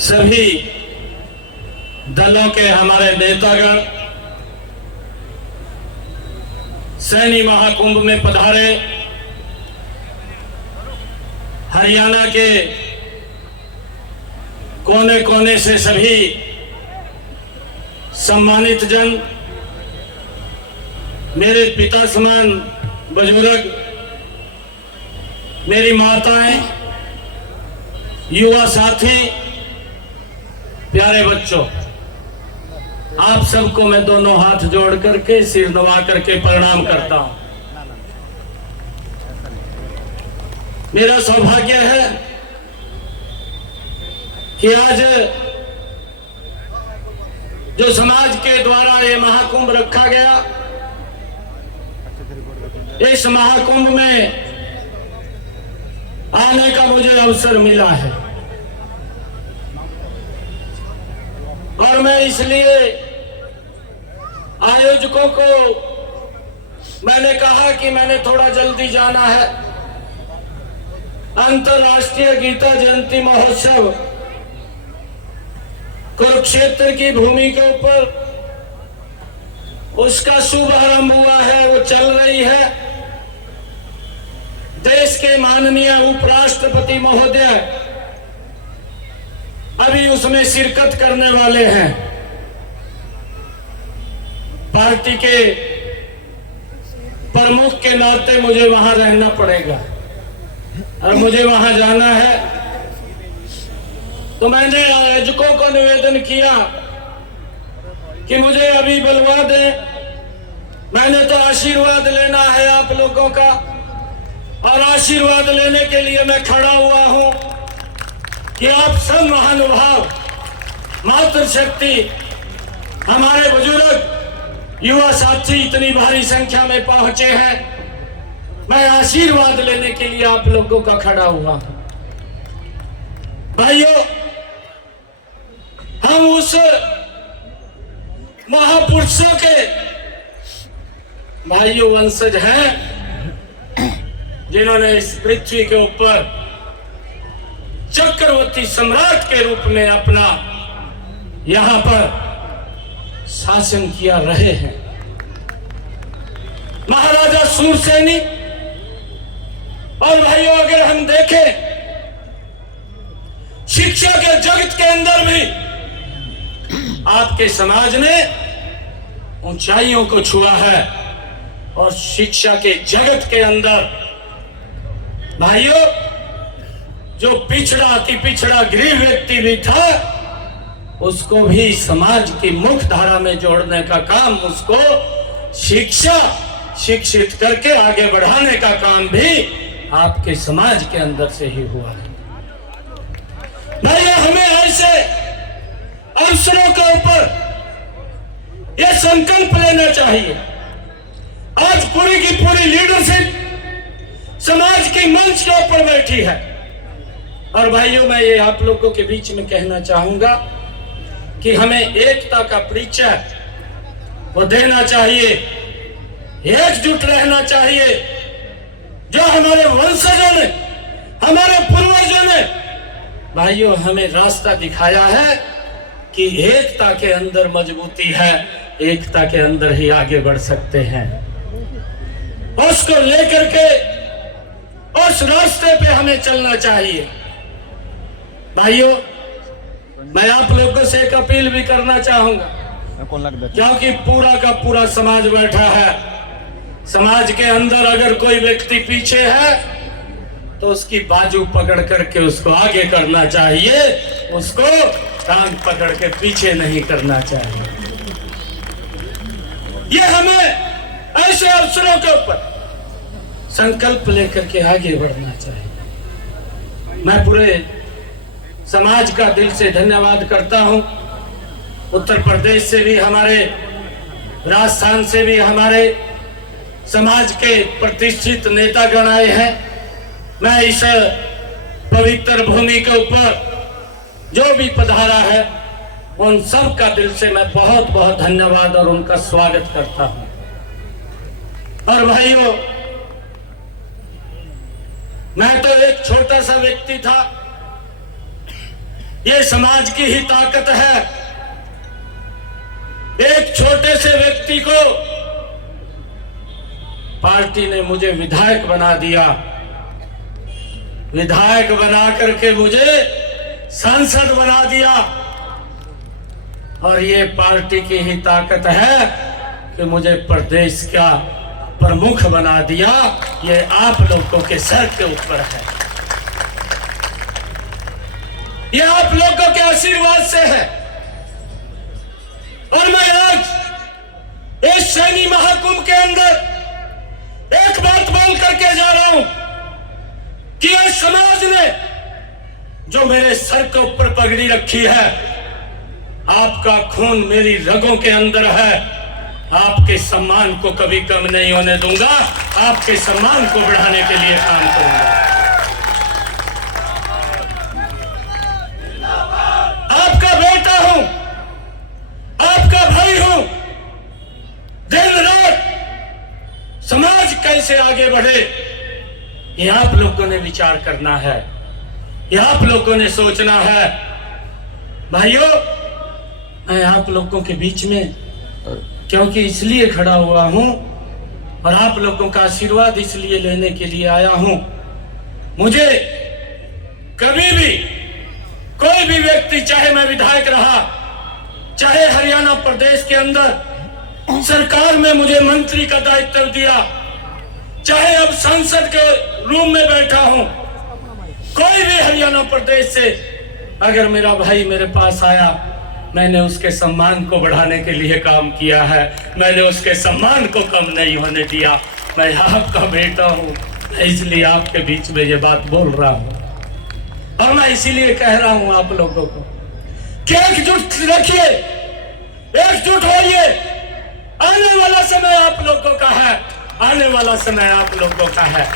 सभी दलों के हमारे नेतागण सैनी महाकुंभ में पधारे, हरियाणा के कोने कोने से सभी सम्मानित जन, मेरे पिता समान बुजुर्ग, मेरी माताएं, युवा साथी, प्यारे बच्चों, आप सबको मैं दोनों हाथ जोड़ करके सिर नवा करके प्रणाम करता हूं। मेरा सौभाग्य है कि आज जो समाज के द्वारा ये महाकुंभ रखा गया, इस महाकुंभ में आने का मुझे अवसर मिला है और मैं इसलिए आयोजकों को मैंने कहा कि मैंने थोड़ा जल्दी जाना है। अंतर्राष्ट्रीय गीता जयंती महोत्सव कुरुक्षेत्र की भूमि के ऊपर उसका शुभारंभ हुआ है, वो चल रही है। देश के माननीय उपराष्ट्रपति महोदय अभी उसमें शिरकत करने वाले हैं। पार्टी के प्रमुख के नाते मुझे वहां रहना पड़ेगा और मुझे वहां जाना है। तो मैंने आयोजकों को निवेदन किया कि मुझे अभी बुलवा दें, मैंने तो आशीर्वाद लेना है आप लोगों का और आशीर्वाद लेने के लिए मैं खड़ा हुआ हूं कि आप सब महानुभाव, मातृशक्ति, हमारे बुजुर्ग, युवा साथी इतनी भारी संख्या में पहुंचे हैं। मैं आशीर्वाद लेने के लिए आप लोगों का खड़ा हुआ हूं। भाइयों, हम उस महापुरुषों के भाइयों वंशज हैं जिन्होंने इस पृथ्वी के ऊपर चक्रवर्ती सम्राट के रूप में अपना यहां पर शासन किया रहे हैं। महाराजा सूरसेनी। और भाइयों, अगर हम देखें शिक्षा के जगत के अंदर भी आपके समाज ने ऊंचाइयों को छुआ है और शिक्षा के जगत के अंदर भाइयों, जो पिछड़ा अति पिछड़ा गरीब व्यक्ति भी था, उसको भी समाज की मुख्य धारा में जोड़ने का काम, उसको शिक्षित करके आगे बढ़ाने का काम भी आपके समाज के अंदर से ही हुआ है। भाइयों, हमें ऐसे अवसरों के ऊपर यह संकल्प लेना चाहिए। आज पूरी की पूरी लीडरशिप समाज के मंच के ऊपर बैठी है और भाइयों, मैं ये आप लोगों के बीच में कहना चाहूंगा कि हमें एकता का परिचय वो देना चाहिए, एकजुट रहना चाहिए। जो हमारे वंशजों ने, हमारे पूर्वजों ने भाइयों हमें रास्ता दिखाया है कि एकता के अंदर मजबूती है, एकता के अंदर ही आगे बढ़ सकते हैं। उसको लेकर के उस रास्ते पे हमें चलना चाहिए। भाइयों, मैं आप लोगों से एक अपील भी करना चाहूंगा, क्योंकि पूरा का पूरा समाज बैठा है। समाज के अंदर अगर कोई व्यक्ति पीछे है तो उसकी बाजू पकड़ करके उसको आगे करना चाहिए, उसको टांग पकड़ के पीछे नहीं करना चाहिए। ये हमें ऐसे अवसरों के ऊपर संकल्प लेकर के आगे बढ़ना चाहिए। मैं पूरे समाज का दिल से धन्यवाद करता हूं। उत्तर प्रदेश से भी हमारे, राजस्थान से भी हमारे समाज के प्रतिष्ठित नेतागण आए हैं। मैं इस पवित्र भूमि के ऊपर जो भी पधारा है उन सब का दिल से मैं बहुत बहुत धन्यवाद और उनका स्वागत करता हूं। और भाइयों, मैं तो एक छोटा सा व्यक्ति था, ये समाज की ही ताकत है। एक छोटे से व्यक्ति को पार्टी ने मुझे विधायक बना दिया, विधायक बना करके मुझे सांसद बना दिया, और ये पार्टी की ही ताकत है कि मुझे प्रदेश का प्रमुख बना दिया। ये आप लोगों के सर के ऊपर है, ये आप लोगों के आशीर्वाद से है। और मैं आज इस सैनी महाकुंभ के अंदर एक बात बोल करके जा रहा हूं कि इस समाज ने जो मेरे सर के ऊपर पगड़ी रखी है, आपका खून मेरी रगों के अंदर है। आपके सम्मान को कभी कम नहीं होने दूंगा, आपके सम्मान को बढ़ाने के लिए काम करूंगा। आपका बेटा हूं, आपका भाई हूं। दिन रात समाज कैसे आगे बढ़े, ये आप लोगों ने विचार करना है, ये आप लोगों ने सोचना है। भाइयों, मैं आप लोगों के बीच में क्योंकि इसलिए खड़ा हुआ हूं और आप लोगों का आशीर्वाद इसलिए लेने के लिए आया हूं। मुझे कभी भी कोई भी व्यक्ति, चाहे मैं विधायक रहा, चाहे हरियाणा प्रदेश के अंदर सरकार में मुझे मंत्री का दायित्व दिया, चाहे अब संसद के रूम में बैठा हूं, कोई भी हरियाणा प्रदेश से अगर मेरा भाई मेरे पास आया, मैंने उसके सम्मान को बढ़ाने के लिए काम किया है। मैंने उसके सम्मान को कम नहीं होने दिया। मैं आपका बेटा हूं, इसलिए आपके बीच में ये बात बोल रहा हूं। और मैं इसीलिए कह रहा हूं आप लोगों को कि एकजुट रखिए, एकजुट होइए। आने वाला समय आप लोगों का है, आने वाला समय आप लोगों का है।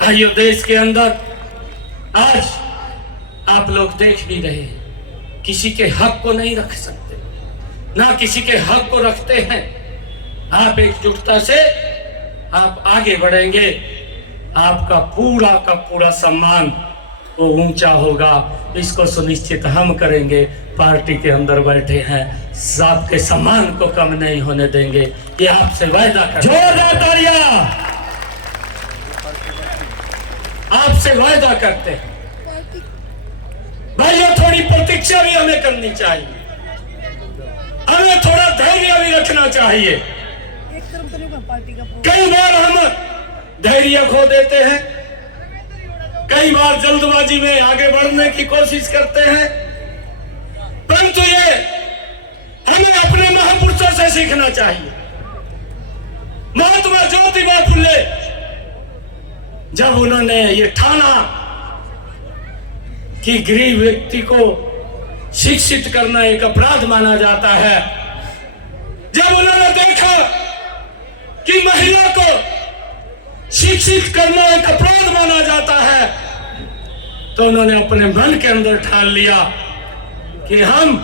भाइयों, देश के अंदर आज आप लोग देख भी रहे हैं, किसी के हक को नहीं रख सकते, ना किसी के हक को रखते हैं। आप एकजुटता से आप आगे बढ़ेंगे, आपका पूरा का पूरा सम्मान वो ऊंचा होगा। इसको सुनिश्चित हम करेंगे। पार्टी के अंदर बैठे हैं, आपके सम्मान को कम नहीं होने देंगे, ये आपसे वायदा करते हैं। जोरदार तालियां। आपसे वायदा करते हैं। भाइयों, थोड़ी प्रतीक्षा भी हमें करनी चाहिए, हमें थोड़ा धैर्य भी रखना चाहिए। कई बार हम धैर्य खो देते हैं, कई बार जल्दबाजी में आगे बढ़ने की कोशिश करते हैं, परंतु ये हमें अपने महापुरुषों से सीखना चाहिए। महात्मा ज्योतिबा फुले जब उन्होंने ये ठाना कि गरीब व्यक्ति को शिक्षित करना एक अपराध माना जाता है, जब उन्होंने देखा कि महिला को शिक्षित करना एक अपराध माना जाता है, तो उन्होंने अपने मन के अंदर ठान लिया कि हम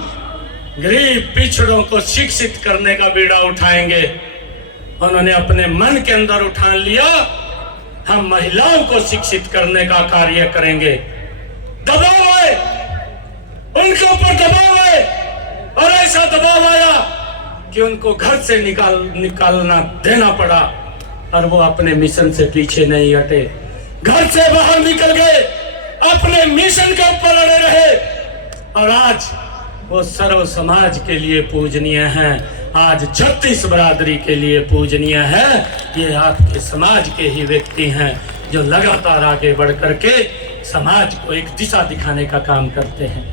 गरीब पिछड़ों को शिक्षित करने का बीड़ा उठाएंगे। उन्होंने अपने मन के अंदर उठान लिया, हम महिलाओं को शिक्षित करने का कार्य करेंगे। दबाव आए, उनके ऊपर दबाव आए, और ऐसा दबाव आया कि उनको घर से निकालना देना पड़ा, और वो अपने मिशन से पीछे नहीं हटे, घर से बाहर निकल गए, अपने मिशन के ऊपर लड़े रहे, और आज वो सर्व समाज के लिए पूजनीय हैं। आज 36 बरादरी के लिए पूजनीय है। ये आपके समाज के ही व्यक्ति हैं जो लगातार आगे बढ़ करके समाज को एक दिशा दिखाने का काम करते हैं।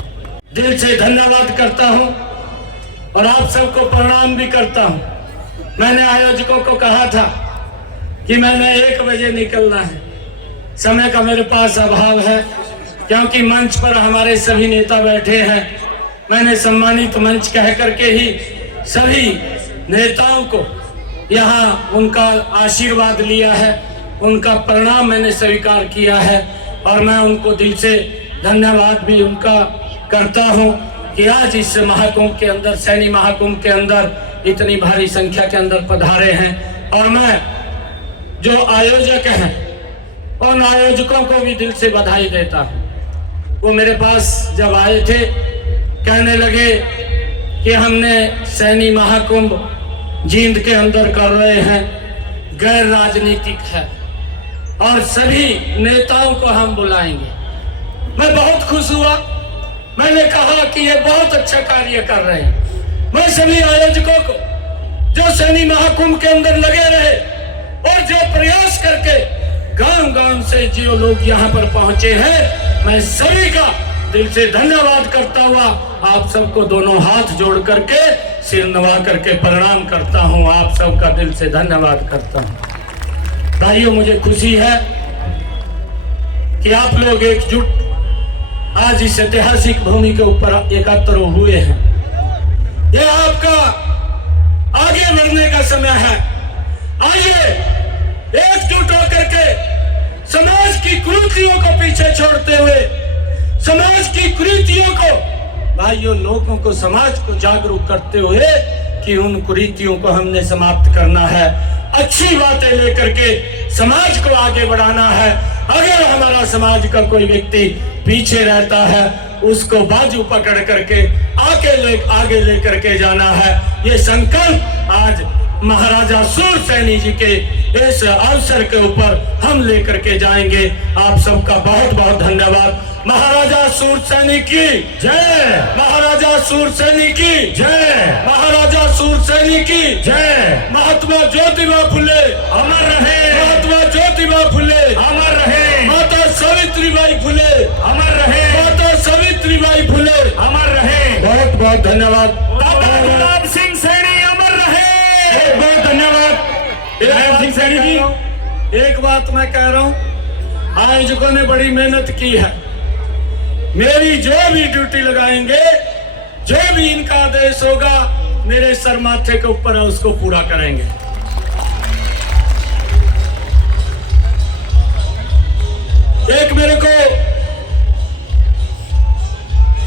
दिल से धन्यवाद करता हूं और आप सबको प्रणाम भी करता हूं। मैंने आयोजकों को कहा था कि मैंने 1 बजे निकलना है, समय का मेरे पास अभाव है क्योंकि मंच पर हमारे सभी नेता बैठे हैं। मैंने सम्मानित मंच कह करके ही सभी नेताओं को यहाँ उनका आशीर्वाद लिया है, उनका प्रणाम मैंने स्वीकार किया है, और मैं उनको दिल से धन्यवाद भी उनका करता हूं कि आज इस महाकुंभ के अंदर, सैनी महाकुंभ के अंदर इतनी भारी संख्या के अंदर पधारे हैं। और मैं जो आयोजक हैं उन आयोजकों को भी दिल से बधाई देता हूं। वो मेरे पास जब आए थे कहने लगे कि हमने सैनी महाकुंभ जींद के अंदर कर रहे हैं, गैर राजनीतिक है और सभी नेताओं को हम बुलाएंगे। मैं बहुत खुश हुआ। मैंने कहा कि ये बहुत अच्छा कार्य कर रहे हैं। मैं सभी आयोजकों को जो सैनी महाकुंभ के अंदर लगे रहे और जो प्रयास करके गांव गांव से जो लोग यहाँ पर पहुंचे हैं, मैं सभी का दिल से धन्यवाद करता हुआ आप सबको दोनों हाथ जोड़ करके सिर नवा करके प्रणाम करता हूँ। आप सबका दिल से धन्यवाद करता हूँ। भाइयों, मुझे खुशी है कि आप लोग एकजुट आज इस ऐतिहासिक भूमि के ऊपर एकत्र हुए हैं। यह आपका आगे बढ़ने का समय है। आइए एकजुट होकर के समाज की कुरीतियों को पीछे छोड़ते हुए, समाज की कुरीतियों को, भाइयों, लोगों को, समाज को जागरूक करते हुए कि उन कुरीतियों को हमने समाप्त करना है। अच्छी बातें लेकर के समाज को आगे बढ़ाना है। अगर हमारा समाज का कोई व्यक्ति पीछे रहता है, उसको बाजू पकड़ करके आगे लेकर के जाना है। ये संकल्प आज महाराजा सूरसैनी जी के इस अवसर के ऊपर हम लेकर के जाएंगे। आप सबका बहुत बहुत धन्यवाद। महाराजा सूरसैनी की जय, महाराजा सूरसैनी की जय, महाराजा सूरसैनी की जय। महात्मा ज्योतिबा फुले अमर रहे, महात्मा ज्योतिबा फुले अमर रहे, माता सावित्रीबाई फुले अमर रहे, माता सावित्रीबाई फुले अमर रहे। बहुत बहुत धन्यवाद। बाबा गुलाब सिंह सैनी अमर रहे। बहुत बहुत धन्यवाद सिंह सैनी जी। एक बात मैं कह रहा हूँ, आयोजकों ने बड़ी मेहनत की है। मेरी जो भी ड्यूटी लगाएंगे, जो भी इनका आदेश होगा, मेरे सर माथे के ऊपर है, उसको पूरा करेंगे। एक मेरे को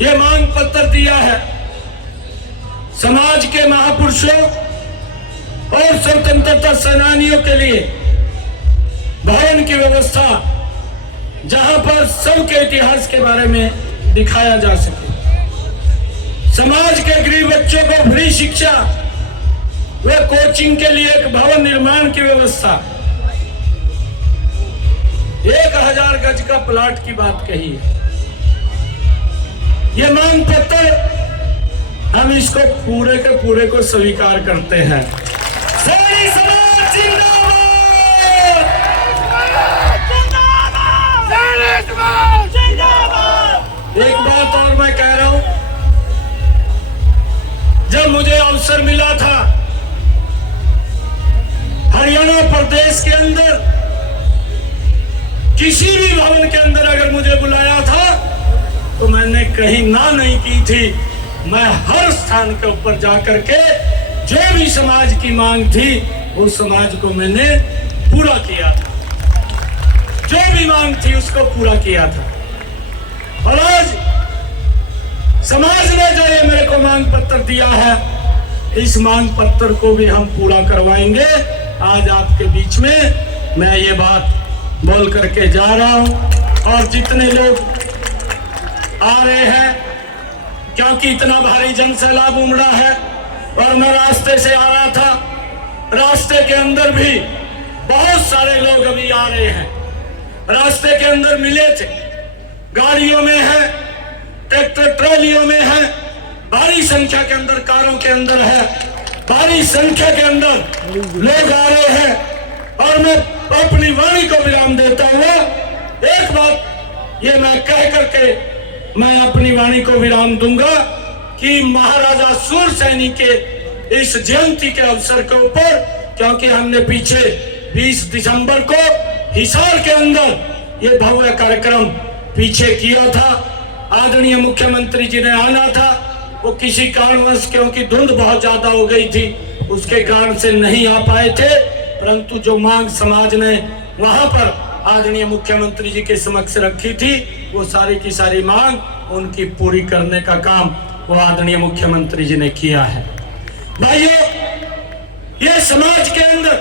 ये मांग पत्र दिया है समाज के महापुरुषों और स्वतंत्रता सेनानियों के लिए भवन की व्यवस्था, जहां पर सबके इतिहास के बारे में दिखाया जा सके। समाज के गरीब बच्चों को फ्री शिक्षा व कोचिंग के लिए एक भवन निर्माण की व्यवस्था। 1000 गज का प्लाट की बात कही है। ये मांग पत्र हम इसको पूरे के पूरे को स्वीकार करते हैं। सैनी समाज जिंदाबाद, जिंदाबाद। एक बात और मैं कह रहा हूं, जब मुझे अवसर मिला था हरियाणा प्रदेश के अंदर किसी भी भवन के अंदर अगर मुझे बुलाया था तो मैंने कहीं ना नहीं की थी। मैं हर स्थान के ऊपर जाकर के जो भी समाज की मांग थी उस समाज को मैंने पूरा किया था। जो भी मांग थी उसको पूरा किया था। और आज समाज ने जो ये मेरे को मांग पत्र दिया है, इस मांग पत्र को भी हम पूरा करवाएंगे। आज आपके बीच में मैं ये बात बोल करके जा रहा हूं। और जितने लोग आ रहे हैं, क्योंकि इतना भारी जन सैलाब उमड़ा है और मैं रास्ते से आ रहा था, रास्ते के अंदर भी बहुत सारे लोग अभी आ रहे हैं। रास्ते के अंदर मिले थे, गाड़ियों में है, ट्रैक्टर ट्रॉलियों में है, भारी संख्या के अंदर कारों के अंदर है, भारी संख्या के अंदर लोग आ रहे हैं। और मैं अपनी वाणी को विराम देता हुआ एक बात ये मैं कह करके मैं अपनी वाणी को विराम दूंगा कि महाराजा सूरसैनी के इस जयंती के अवसर के ऊपर, क्योंकि हमने पीछे 20 दिसंबर को हिसार के अंदर ये भव्य कार्यक्रम पीछे किया था, आदरणीय मुख्यमंत्री जी ने आना था, वो किसी कारणवश क्योंकि धुंध बहुत ज्यादा हो गई थी उसके कारण से नहीं आ पाए थे। परंतु जो मांग समाज ने वहां पर आदरणीय मुख्यमंत्री जी के समक्ष रखी थी, वो सारी की सारी मांग उनकी पूरी करने का काम वो आदरणीय मुख्यमंत्री जी ने किया है। भाइयों, ये समाज के अंदर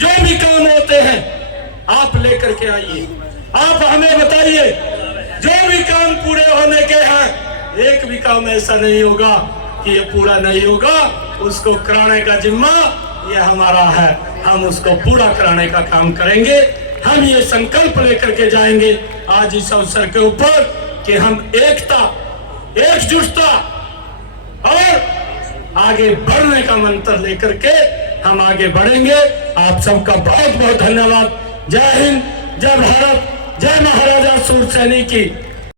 जो भी काम होते हैं आप लेकर के आइए, आप हमें बताइए जो भी काम पूरे होने के हैं, एक भी काम ऐसा नहीं होगा कि ये पूरा नहीं होगा। उसको कराने का जिम्मा ये हमारा है, हम उसको पूरा कराने का काम करेंगे। हम ये संकल्प लेकर के जाएंगे आज इस अवसर के ऊपर कि हम एकता, एकजुटता और आगे बढ़ने का मंत्र लेकर के हम आगे बढ़ेंगे। आप सबका बहुत बहुत धन्यवाद। जय हिंद, जय भारत, जय महाराजा सूरसेनी की।